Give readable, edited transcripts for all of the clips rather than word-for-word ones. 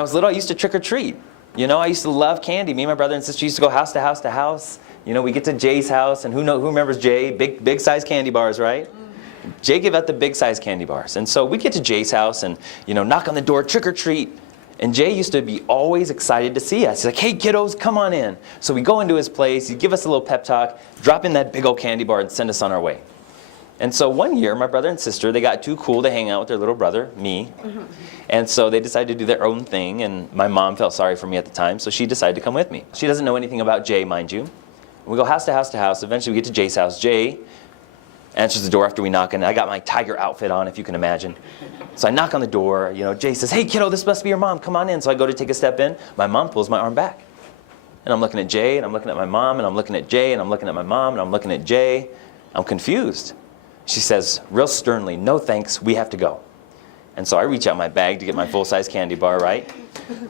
I was little, I used to trick or treat. You know, I used to love candy. Me and my brother and sister used to go house to house to house. You know, we get to Jay's house, and who remembers Jay? Big size candy bars, right? Jay gave out the big size candy bars. And so we get to Jay's house and, you know, knock on the door, trick or treat. And Jay used to be always excited to see us. He's like, hey kiddos, come on in. So we go into his place, he'd give us a little pep talk, drop in that big old candy bar and send us on our way. And so one year, my brother and sister, they got too cool to hang out with their little brother, me. And so they decided to do their own thing, and my mom felt sorry for me at the time, so she decided to come with me. She doesn't know anything about Jay, mind you. We go house to house to house. Eventually we get to Jay's house. Jay answers the door after we knock, and I got my tiger outfit on, if you can imagine. So I knock on the door. You know, Jay says, hey kiddo, this must be your mom, come on in. So I go to take a step in. My mom pulls my arm back. And I'm looking at Jay, and I'm looking at my mom, and I'm looking at Jay, and I'm looking at my mom, and I'm looking at Jay. I'm confused. She says, real sternly, no thanks, we have to go. And so I reach out my bag to get my full-size candy bar, right?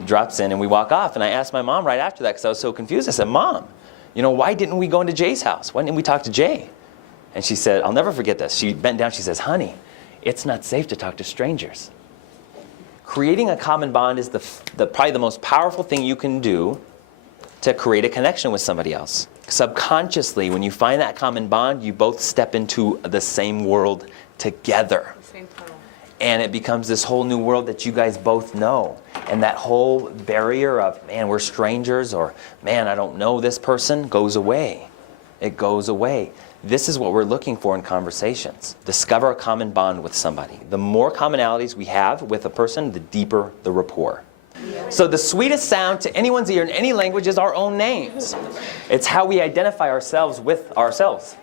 Drops in, and we walk off. And I asked my mom right after that, because I was so confused. I said, Mom, you know, why didn't we go into Jay's house? Why didn't we talk to Jay? And she said, I'll never forget this. She bent down, she says, honey, it's not safe to talk to strangers. Creating a common bond is probably the most powerful thing you can do to create a connection with somebody else. Subconsciously, when you find that common bond, you both step into the same world together. Same tunnel. And it becomes this whole new world that you guys both know. And that whole barrier of, man, we're strangers, or man, I don't know this person, goes away. It goes away. This is what we're looking for in conversations. Discover a common bond with somebody. The more commonalities we have with a person, the deeper the rapport. So the sweetest sound to anyone's ear in any language is our own names. It's how we identify ourselves with ourselves,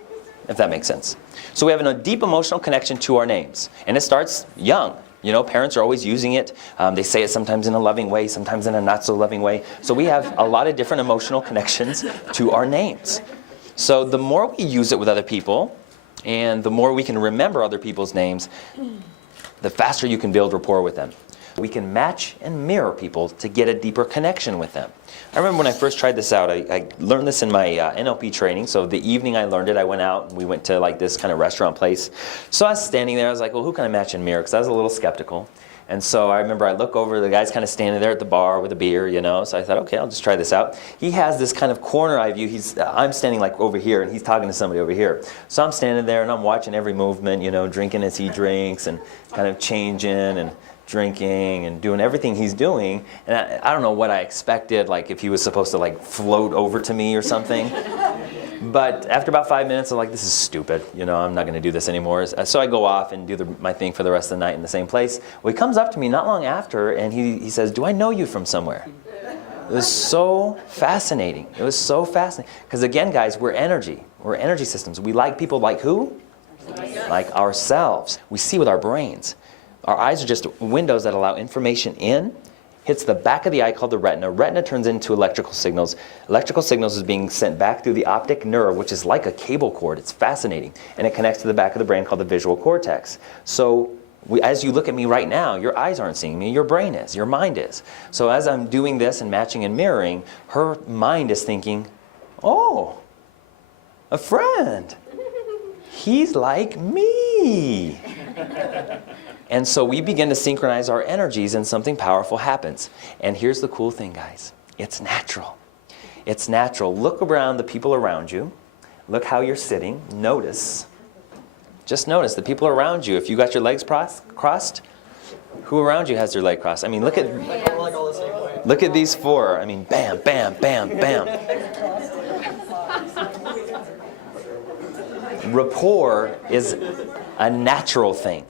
if that makes sense. So we have a deep emotional connection to our names. And it starts young. You know, parents are always using it. They say it sometimes in a loving way, sometimes in a not so loving way. So we have a lot of different emotional connections to our names. So the more we use it with other people, and the more we can remember other people's names, the faster you can build rapport with them. We can match and mirror people to get a deeper connection with them. I remember when I first tried this out, I learned this in my NLP training. So the evening I learned it, I went out and we went to like this kind of restaurant place. So I was standing there, I was like, well, who can I match and mirror? Because I was a little skeptical. And so I remember I look over, the guy's kind of standing there at the bar with a beer, you know. So I thought, okay, I'll just try this out. He has this kind of corner eye view. I'm standing like over here, and he's talking to somebody over here. So I'm standing there, and I'm watching every movement, you know, drinking as he drinks, and kind of changing and drinking and doing everything he's doing. And I don't know what I expected, like if he was supposed to like float over to me or something. But after about 5 minutes, I'm like, this is stupid. You know, I'm not going to do this anymore. So I go off and do my thing for the rest of the night in the same place. Well, he comes up to me not long after, and he says, do I know you from somewhere? It was so fascinating. It was so fascinating. Because again, guys, we're energy. We're energy systems. We like people like who? Like ourselves. We see with our brains. Our eyes are just windows that allow information in. Hits the back of the eye called the retina. Retina turns into electrical signals. Electrical signals is being sent back through the optic nerve, which is like a cable cord. It's fascinating. And it connects to the back of the brain called the visual cortex. So as you look at me right now, your eyes aren't seeing me, your brain is, your mind is. So as I'm doing this and matching and mirroring, her mind is thinking, oh, a friend. He's like me. And so we begin to synchronize our energies, and something powerful happens. And here's the cool thing, guys. It's natural. It's natural. Look around the people around you. Look how you're sitting. Notice. Just notice the people around you. If you got your legs crossed, who around you has their leg crossed? I mean, look at these four. I mean, bam, bam, bam, bam. Rapport is a natural thing.